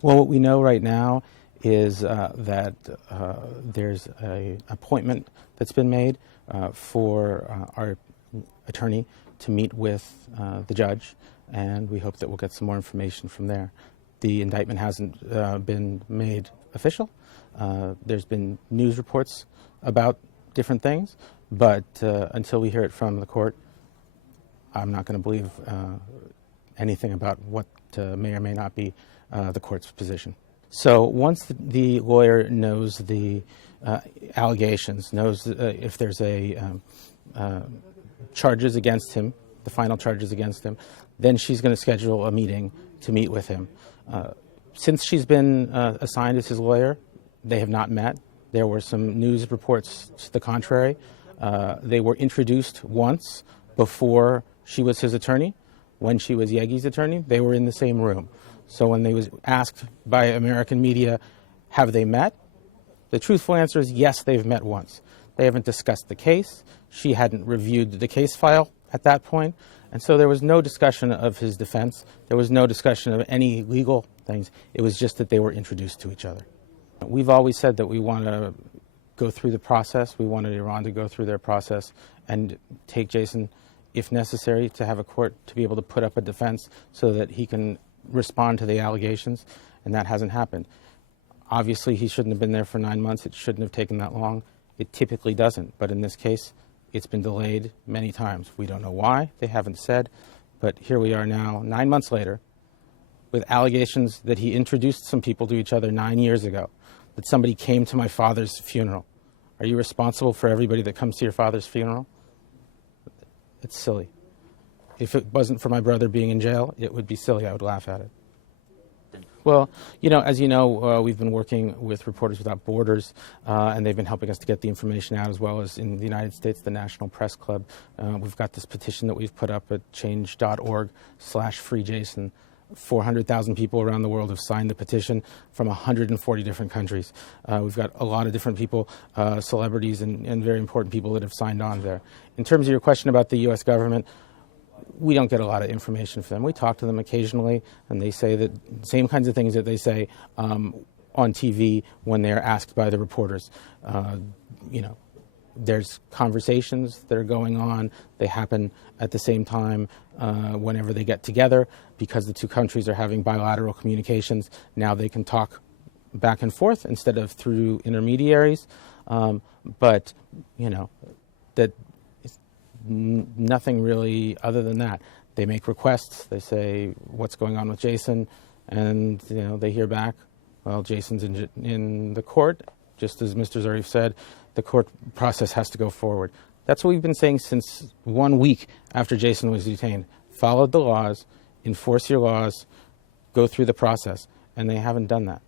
Well, what we know right now is that there's an appointment that's been made for our attorney to meet with the judge, and we hope that we'll get some more information from there. The indictment hasn't been made official. There's been news reports about different things, but until we hear it from the court, I'm not going to believe anything about what may or may not be the court's position. So once the lawyer knows the allegations, knows if there's charges against him, the final charges against him, then she's going to schedule a meeting to meet with him. Since she's been assigned as his lawyer, they have not met. There were some news reports to the contrary. They were introduced once before she was his attorney. When she was Yegi's attorney, they were in the same room. So when they was asked by American media, have they met? The truthful answer is yes, they've met once. They haven't discussed the case. She hadn't reviewed the case file at that point. And so there was no discussion of his defense. There was no discussion of any legal things. It was just that they were introduced to each other. We've always said that we want to go through the process. We wanted Iran to go through their process and take Jason, if necessary, to have a court to be able to put up a defense so that he can respond to the allegations, and that hasn't happened. Obviously, he shouldn't have been there for 9 months. It shouldn't have taken that long. It typically doesn't, but in this case, it's been delayed many times. We don't know why. They haven't said, but here we are now, 9 months later, with allegations that he introduced some people to each other 9 years ago, that somebody came to my father's funeral. Are you responsible for everybody that comes to your father's funeral? It's silly. If it wasn't for my brother being in jail, it would be silly. I would laugh at it. Well, as you know, we've been working with Reporters Without Borders, and they've been helping us to get the information out, as well as in the United States, the National Press Club. We've got this petition that we've put up at change.org/freejason. 400,000 people around the world have signed the petition from 140 different countries. We've got a lot of different people, celebrities and very important people that have signed on there. In terms of your question about the U.S. government, we don't get a lot of information from them. We talk to them occasionally, and they say the same kinds of things that they say on TV when they're asked by the reporters. There's conversations that are going on. They happen at the same time whenever they get together, because the two countries are having bilateral communications. Now they can talk back and forth instead of through intermediaries. But that nothing really other than that. They make requests. They say, what's going on with Jason? And they hear back, well, Jason's in the court. Just as Mr. Zarif said, the court process has to go forward. That's what we've been saying since 1 week after Jason was detained. Follow the laws, enforce your laws, go through the process, and they haven't done that.